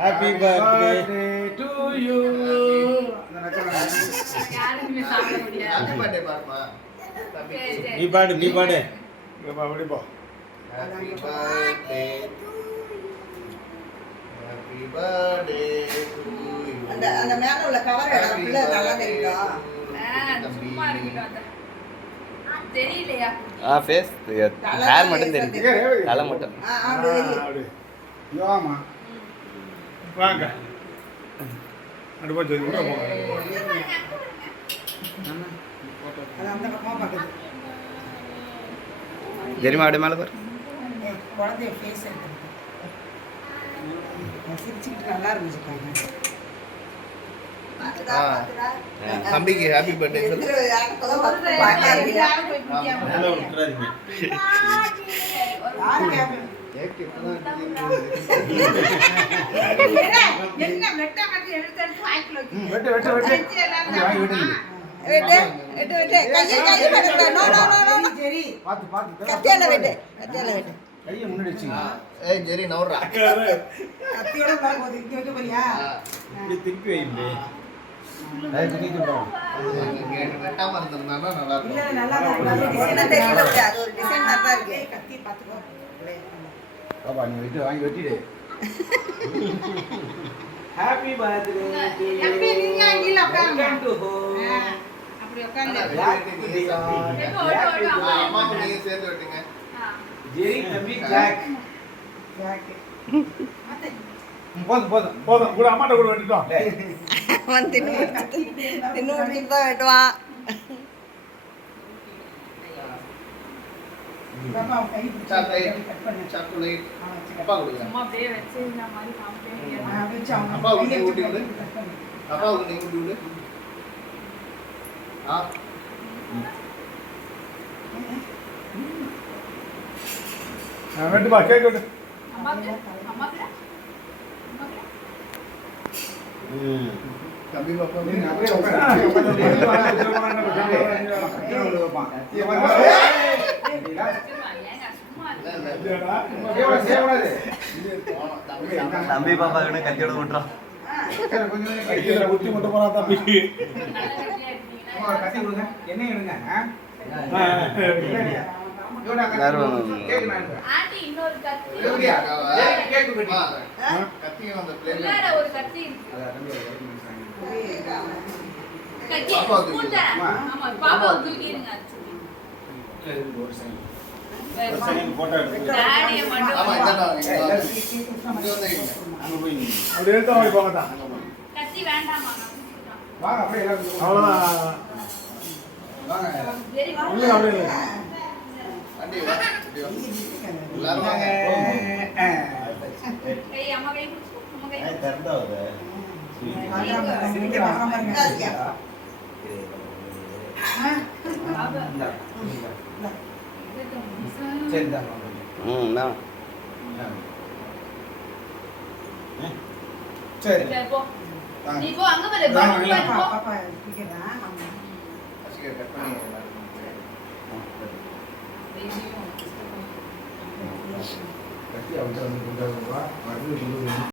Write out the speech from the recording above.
Happy birthday to you. நீ பாடு Happy birthday to you. அந்த மேல உள்ள கவர் எடுக்கல நல்லா தெரியும். சும்மா இருக்கட்டும். தெரியலையா? ஃபேஸ் ஹேர் மட்டும் தெரியுது. தலை மட்டும். அப்படி. யோமா. வாங்க. அட போய் உள்ள போங்க. அது அந்த பக்கமா பாக்குது. ஜெரிமா அப்படியே மேலே பாரு. குழந்தைய ஃபேஸ் எடுத்து. சிரிச்சிட்டு நல்லா இருந்துச்சு. தம்பிக்கு ஹாப்பி பர்த்டே சொல்லு. என்ன வெட்ட கட்டி எடுத்து வாய்க்குல வெட்டு சரி பாத்து கத்தியால வெட்டு கையை முன்னாடி வச்சுங்க. ஏய் ஜெரி நவுறா. கத்தியோட போகுது இங்க வைக்க போறியா? இது திருப்பி வைங்க. வெட்டாம இருந்திருந்தானா நல்லா இருக்கும். இல்ல நல்லா டிசைன் தெரியல. அது ஒரு டிசைன் நல்லா இருக்கு. கத்தி பாத்துக்கோ. பாப்பா நீ வெட்டி வாங்கி வெட்டிடு. Happy birthday to you. Happy நீங்க அங்கீல உட்காருங்க. அப்படி உட்கார்ந்து. அம்மா நீங்க சேர்ந்து வெட்டுங்க. ஜெரி தம்பி ஜாக். போதும் கூட அம்மாட்ட கூட வெட்டிட்டோம். அவன் தின்னு தான் வெட்டுவான். சாக்லேட் அப்பா கொடுங்க. அம்மா அப்படியே வெச்சிருந்த மாதிரி காமிப்பேன். அப்பா ஊட்டி விடு. அப்பா ஊட்டி விடு. வெட்டுப்பா கேக் வெட்டு. அம்மாக்கு தம்பி பாப்பா நீங்க அப்படியே உட்காருங்க. தம்பி பாப்பா கிட்ட கத்தியோட விட்டுறோம். ஊத்தி மட்டும் போறா தம்பி. கத்தி கொடுங்க. என்ன எடுங்க. ஆண்டி இன்னொரு கத்தி. கத்தியும் அந்த பிளேட் உள்ளார ஒரு கத்தி இருக்கு. கத்தி பாப்பாவுக்கு ஸ்பூன் தான். ஆமா பாப்பாவுக்கு தூக்கிடுங்க. ஒரு செகண்ட் போட்டோ எடுத்து. டாடியை மட்டும். ஆமா இங்க வந்து அப்படியே எடுத்து வாங்கி போங்க தான். கத்தி வேண்டாமா? வாங்க அப்படியே எல்லாரும் அவ்வளவுதான். வாங்க. வெரி உள்ள அப்படியே இல்ல. அண்டி வா. எல்லாரும் வாங்க. கை அம்மா கை பிடிச்சு. அம்மா கை. தரண்டாவுது. சரிடா. சரி. போ. நீ போ அங்க போய் போ. பாப்பா பிடிக்கறா. அசிகா கட் பண்ணி கத்தி அவன்கிட்ட வந்து கொண்டு வா.